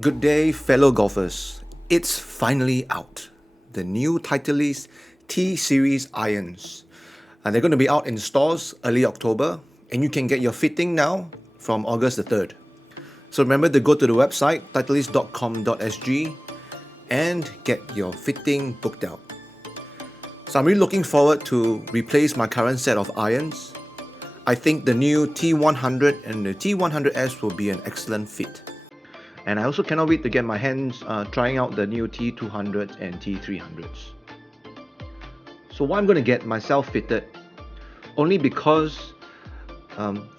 Good day, fellow golfers. It's finally out. The new Titleist T-Series Irons. And they're going to be out in stores early October, and you can get your fitting now from August the 3rd. So remember to go to the website titleist.com.sg and get your fitting booked out. So I'm really looking forward to replace my current set of irons. I think the new T100 and the T100s will be an excellent fit. And I also cannot wait to get my hands trying out the new T200s and T300s. So why I'm going to get myself fitted? Only because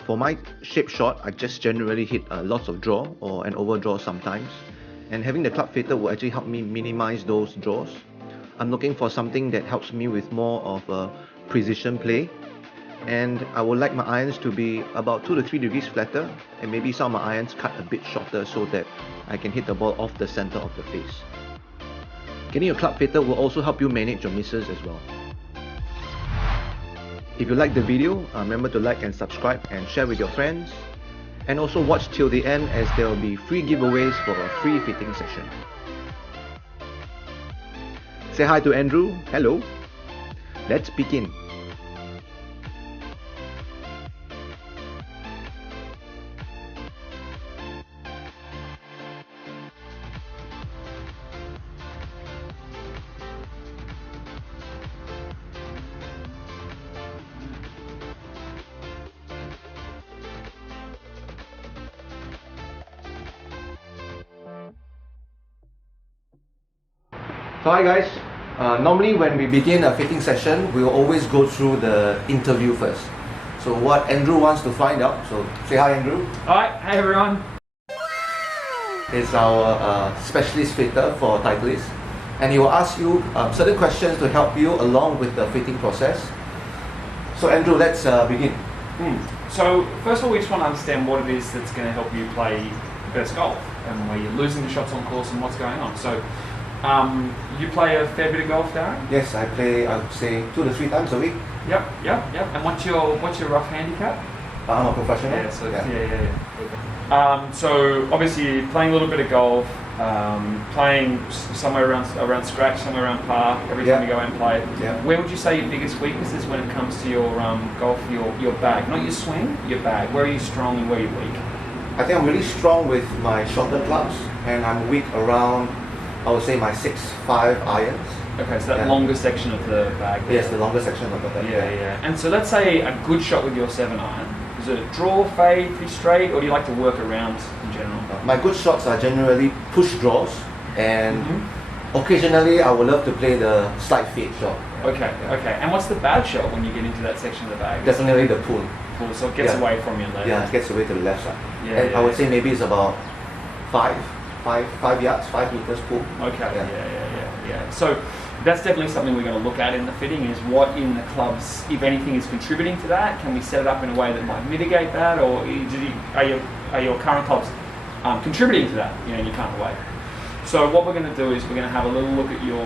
for my shape shot, I just generally hit lots of draw or an overdraw sometimes. And having the club fitted will actually help me minimize those draws. I'm looking for something that helps me with more of a precision play. And I would like my irons to be about 2 to 3 degrees flatter, and maybe some of my irons cut a bit shorter so that I can hit the ball off the center of the face. Getting your club fitted will also help you manage your misses as well. If you like the video, remember to like and subscribe and share with your friends. And also watch till the end, as there will be free giveaways for a free fitting session. Say hi to Andrew. Hello. Let's begin. So hi guys, normally when we begin a fitting session, we will always go through the interview first. So what Andrew wants to find out, so say hi Andrew. Alright, hey everyone. Is our specialist fitter for Titleist, and he will ask you certain questions to help you along with the fitting process. So Andrew, let's begin. So first of all, we just want to understand what it is that's going to help you play best golf, and where you're losing the shots on course and what's going on. So you play a fair bit of golf, Darren? Yes, I play, I would say 2 to 3 times a week. Yep. And what's your rough handicap? I'm a professional. Yeah, so yeah. So obviously playing a little bit of golf, playing somewhere around scratch, somewhere around par every time you go out and play. Yeah. Where would you say your biggest weakness is when it comes to your golf, your bag? Not your swing, your bag. Where are you strong and where are you weak? I think I'm really strong with my shorter clubs, and I'm weak around, I would say, my 6.5 irons. Okay, so that longer section of the bag. Yes, the longer section of the bag. Yeah. And so let's say a good shot with your 7-iron. Is it a draw, fade, pretty straight, or do you like to work around in general? My good shots are generally push draws, and occasionally I would love to play the slide fade shot. Okay. And what's the bad shot when you get into that section of the bag? Definitely the pull. So it gets away from your left. Yeah, it gets away to the left side. Yeah, I would say maybe it's about 5 yards, 5 meters pull. Okay, yeah. So that's definitely something we're going to look at in the fitting, is what in the clubs, if anything, is contributing to that. Can we set it up in a way that might mitigate that, or are your current clubs contributing to that in your current way? So what we're going to do is we're going to have a little look at your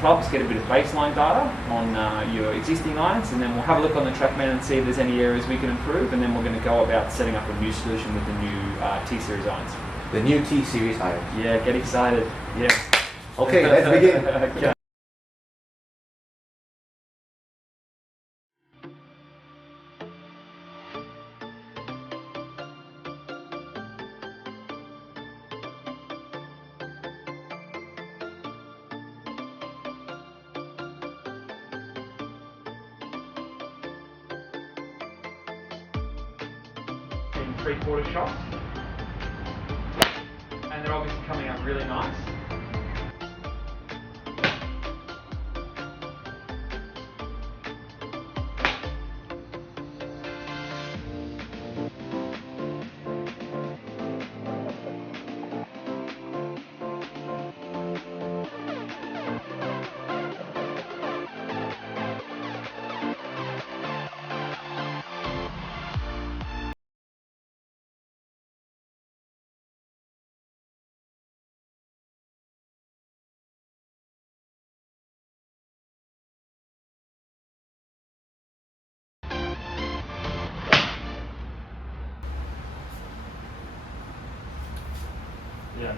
clubs, get a bit of baseline data on your existing irons, and then we'll have a look on the TrackMan and see if there's any areas we can improve, and then we're going to go about setting up a new solution with the new T-Series irons. The new T-Series Irons. Yeah, get excited. Yeah. Okay, let's begin. Okay. In 3/4 shots. And they're obviously coming out really nice.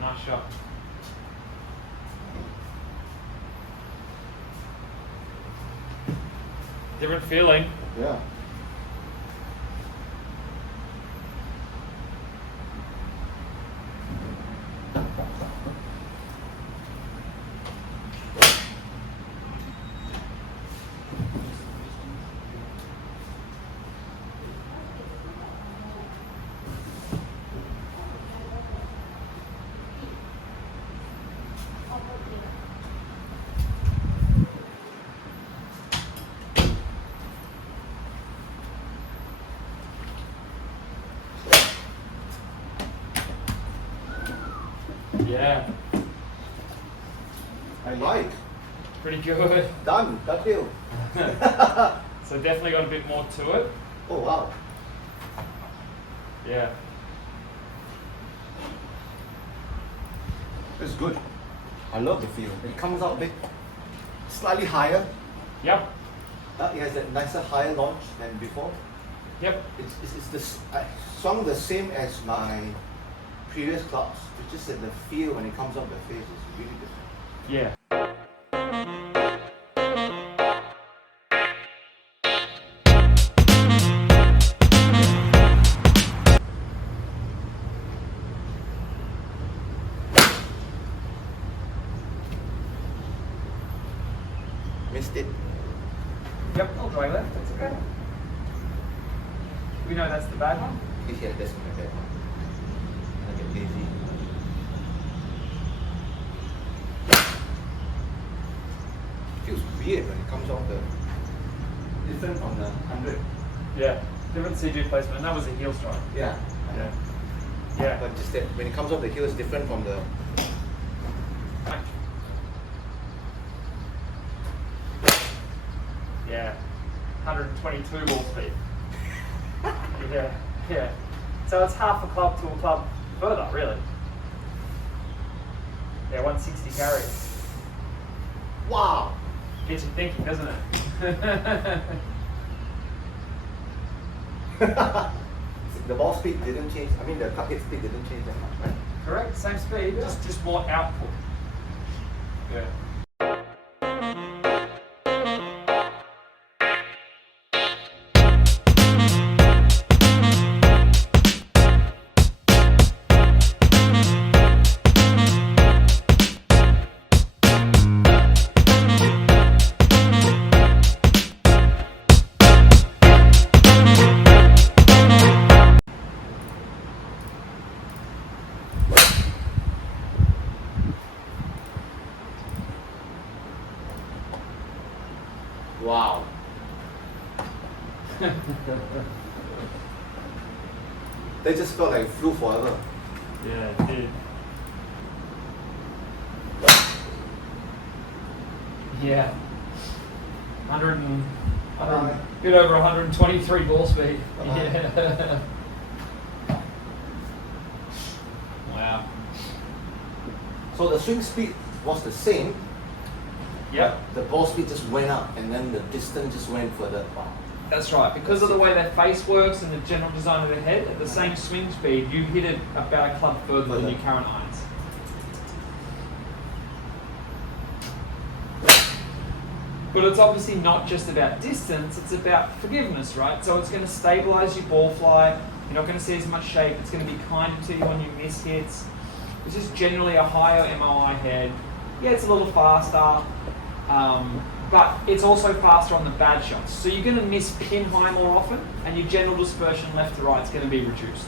nice shot. Different feeling. Yeah. Yeah. I like. Pretty good. Done. That deal. So definitely got a bit more to it. Oh wow. Yeah. It's good. I love the feel. It comes out a bit slightly higher. Yep. It has that nicer higher launch than before. Yep. It's this. I swung the same as my previous clubs. It's just that the feel when it comes off the face is really different. Yeah. Missed it. Yep, I'll try left, that's okay. We know that's the bad one. Yeah, that's my bad one. I get lazy. Feels weird when it comes off the different from the 100. Yeah. Different CG placement, and that was a heel strike. Yeah. Yeah. Yeah. But just that when it comes off the heel, it's different from the. Yeah. 122 ball speed. Yeah. Yeah. So it's half a club to a club further, really. Yeah, 160 carry. Wow. Gets you thinking, doesn't it? The ball speed didn't change. I mean, the cut hit speed didn't change that much, right? Correct, same speed, Yeah. just more output. Yeah. Wow. They just felt like it flew forever. Yeah, it did. Yeah. 100, bit over 123 ball speed. Yeah. Wow. So the swing speed was the same. Yep. The ball speed just went up, and then the distance just went further. Wow. That's right. Because of the way their face works and the general design of their head, at the same swing speed, you hit it about a club further than your current irons. But it's obviously not just about distance, it's about forgiveness, right? So it's going to stabilize your ball flight, you're not going to see as much shape, it's going to be kinder to you when you miss hits. It's just generally a higher MOI head. Yeah, it's a little faster, but it's also faster on the bad shots. So you're going to miss pin high more often, and your general dispersion left to right is going to be reduced.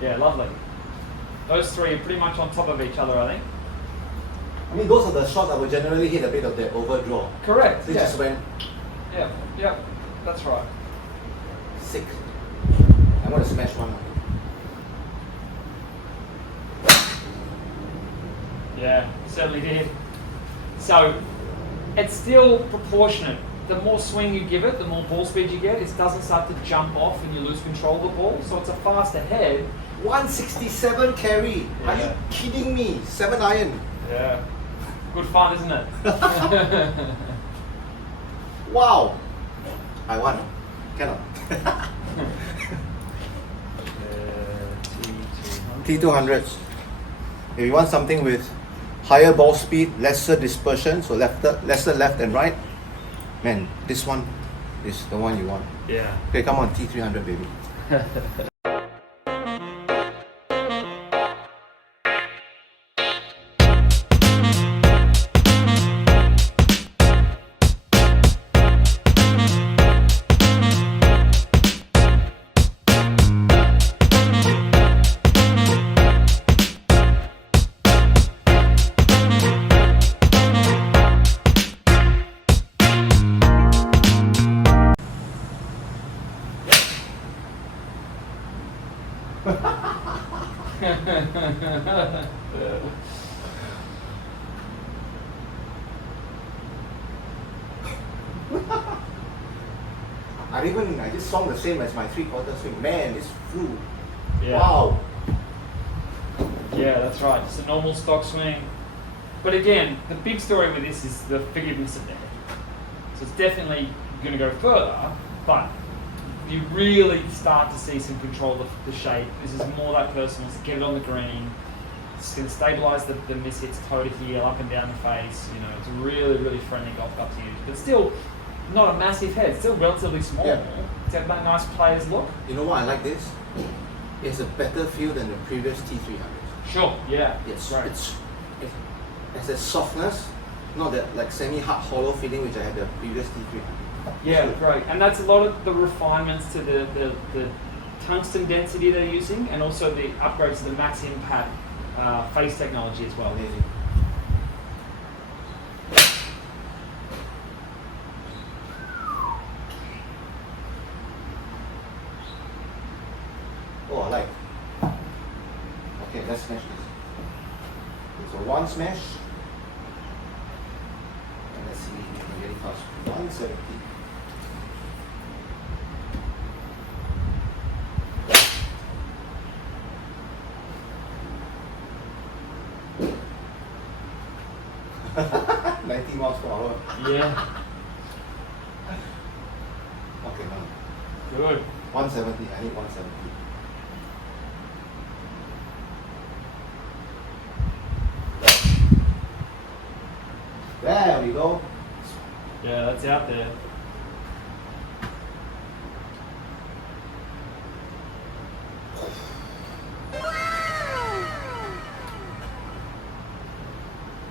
Yeah, lovely. Those three are pretty much on top of each other, I think. I mean, those are the shots that would generally hit a bit of the overdraw. Correct. They yeah. just went Yeah, that's right. sick. I'm going to smash one. Yeah, certainly did. So it's still proportionate. The more swing you give it, the more ball speed you get. It doesn't start to jump off and you lose control of the ball. So it's a faster head. 167 carry. Yeah. Are you kidding me? 7 iron. Yeah. Good fun, isn't it? Wow. I won. Cannot. T200. T200s. If you want something with higher ball speed, lesser dispersion, so lesser left and right, man, this one is the one you want. Yeah. Okay, come on, T300 baby. I just swung the same as my 3/4 swing. Man, this flew. Yeah. Wow. Yeah, that's right. Just a normal stock swing. But again, the big story with this is the forgiveness of the head. So it's definitely going to go further, but you really start to see some control of the shape. This is more like personal, so get it on the green. It's going to stabilise the mishits toe to heel, up and down the face. You know, it's a really, really friendly golf club to use. But still, not a massive head, still relatively small. Yeah. It's got that nice player's look. You know why I like this? It's a better feel than the previous T300s. Sure, yeah. It's right. it has a softness, not that like semi-hard hollow feeling which I had the previous T300. Yeah, great. And that's a lot of the refinements to the tungsten density they're using, and also the upgrades to the max impact face technology as well. Amazing. Oh, I like. Okay, let's smash this. So one smash. And let's see if we can get it past 170. $90 miles per hour. Yeah. Okay, now Good. 170. I need 170. There we go. Yeah, that's out there.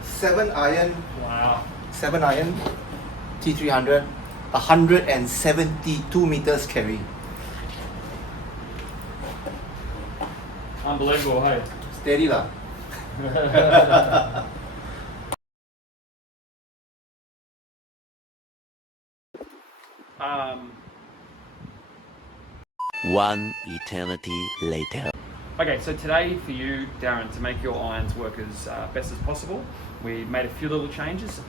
Seven iron, Wow. T300, 172 meters carry. Unbelievable, hey? Steady lah. One eternity later. Okay, so today for you, Darren, to make your irons work as best as possible, we made a few little changes.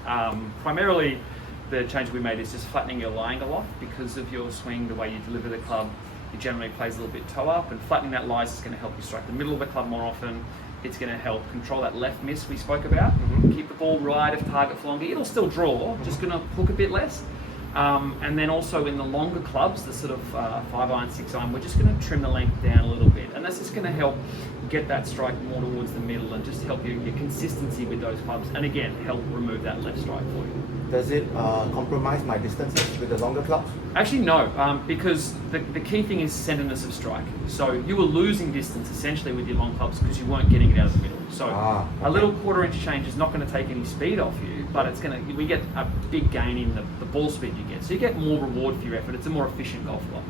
Primarily, the change we made is just flattening your lie angle off because of your swing, the way you deliver the club. It generally plays a little bit toe up, and flattening that lies is going to help you strike the middle of the club more often. It's going to help control that left miss we spoke about. Keep the ball right of target for longer. It'll still draw, just going to hook a bit less. And then also in the longer clubs, the sort of 5 iron, 6 iron, we're just going to trim the length down a little bit. And that's just going to help get that strike more towards the middle and just help you get consistency with those clubs. And again, help remove that left strike for you. Does it compromise my distances with the longer clubs? Actually, no, because the key thing is centerness of strike. So you were losing distance essentially with your long clubs because you weren't getting it out of the middle. So a little 1/4 inch change is not going to take any speed off you, but it's going to, we get a big gain in the ball speed you get. So you get more reward for your effort. It's a more efficient golf club.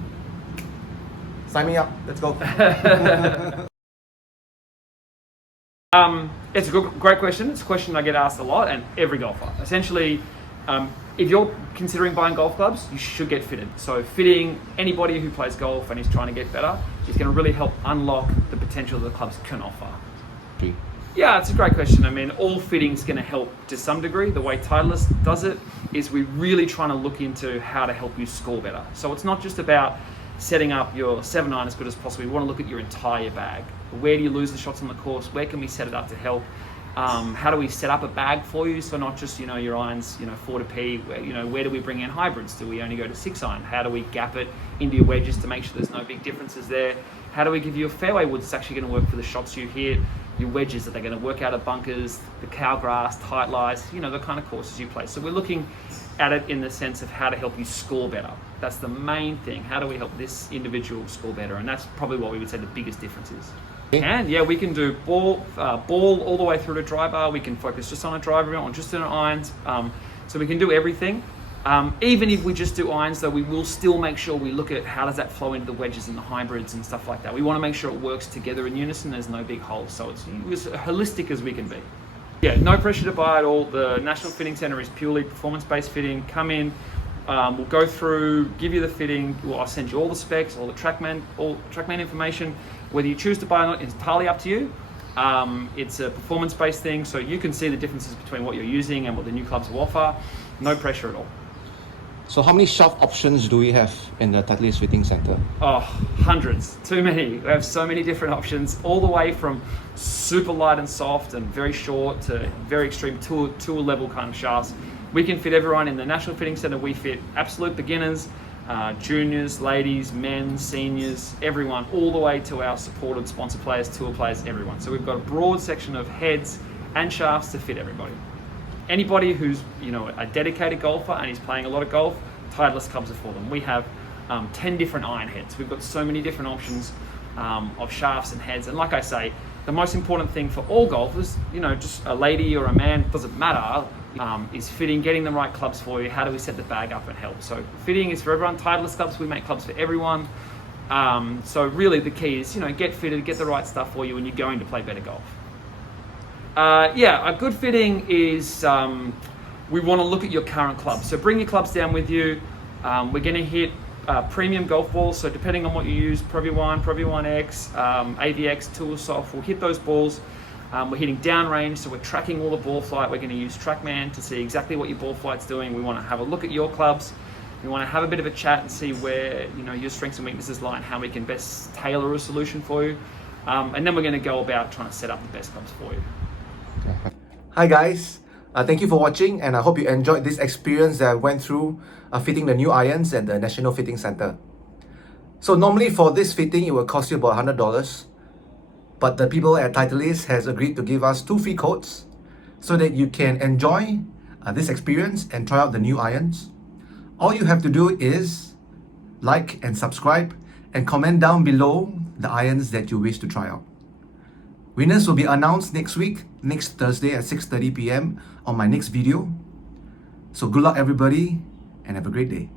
Sign me up. Let's go. It's a great question. It's a question I get asked a lot, and every golfer. Essentially, if you're considering buying golf clubs, you should get fitted. So fitting, anybody who plays golf and is trying to get better, is going to really help unlock the potential the clubs can offer. Yeah, it's a great question. I mean, all fitting's going to help to some degree. The way Titleist does it is we're really trying to look into how to help you score better. So it's not just about setting up your 7 iron as good as possible. We want to look at your entire bag. Where do you lose the shots on the course? Where can we set it up to help? How do we set up a bag for you? So not just, your irons, 4 to P, where do we bring in hybrids? Do we only go to 6 iron? How do we gap it into your wedges to make sure there's no big differences there? How do we give you a fairway wood that's actually going to work for the shots you hit? Your wedges, that they're going to work out of bunkers, the cow grass, tight lies, the kind of courses you play. So we're looking at it in the sense of how to help you score better. That's the main thing. How do we help this individual score better? And that's probably what we would say the biggest difference is. And yeah, we can do ball all the way through to dry bar. We can focus just on a driver or just on irons. So we can do everything. Even if we just do irons, though, we will still make sure we look at how does that flow into the wedges and the hybrids and stuff like that. We want to make sure it works together in unison. There's no big holes, so it's as holistic as we can be. Yeah, no pressure to buy at all. The National Fitting Centre is purely performance-based fitting. Come in, we'll go through, give you the fitting. I'll send you all the specs, all TrackMan information. Whether you choose to buy or not is entirely up to you. It's a performance-based thing, so you can see the differences between what you're using and what the new clubs will offer. No pressure at all. So how many shaft options do we have in the Titleist Fitting Centre? Oh, hundreds, too many. We have so many different options, all the way from super light and soft and very short to very extreme tool level kind of shafts. We can fit everyone in the National Fitting Centre. We fit absolute beginners, juniors, ladies, men, seniors, everyone, all the way to our supported sponsor players, tour players, everyone. So we've got a broad section of heads and shafts to fit everybody. Anybody who's a dedicated golfer and is playing a lot of golf, Titleist clubs are for them. We have 10 different iron heads. We've got so many different options of shafts and heads. And like I say, the most important thing for all golfers, just a lady or a man, doesn't matter, is fitting, getting the right clubs for you. How do we set the bag up and help? So fitting is for everyone. Titleist clubs, we make clubs for everyone. So really the key is, get fitted, get the right stuff for you when you're going to play better golf. A good fitting is, we want to look at your current club. So bring your clubs down with you. We're going to hit premium golf balls. So depending on what you use, Pro V1, Pro V1X, AVX, Toolsoft, we'll hit those balls. We're hitting downrange, so we're tracking all the ball flight. We're going to use TrackMan to see exactly what your ball flight's doing. We want to have a look at your clubs. We want to have a bit of a chat and see where your strengths and weaknesses lie and how we can best tailor a solution for you. And then we're going to go about trying to set up the best clubs for you. Hi guys, thank you for watching, and I hope you enjoyed this experience that I went through fitting the new irons at the National Fitting Centre. So normally for this fitting it will cost you about $100, but the people at Titleist has agreed to give us 2 free codes so that you can enjoy this experience and try out the new irons. All you have to do is like and subscribe and comment down below the irons that you wish to try out. Winners will be announced next week, next Thursday at 6:30 p.m. on my next video. So good luck everybody and have a great day.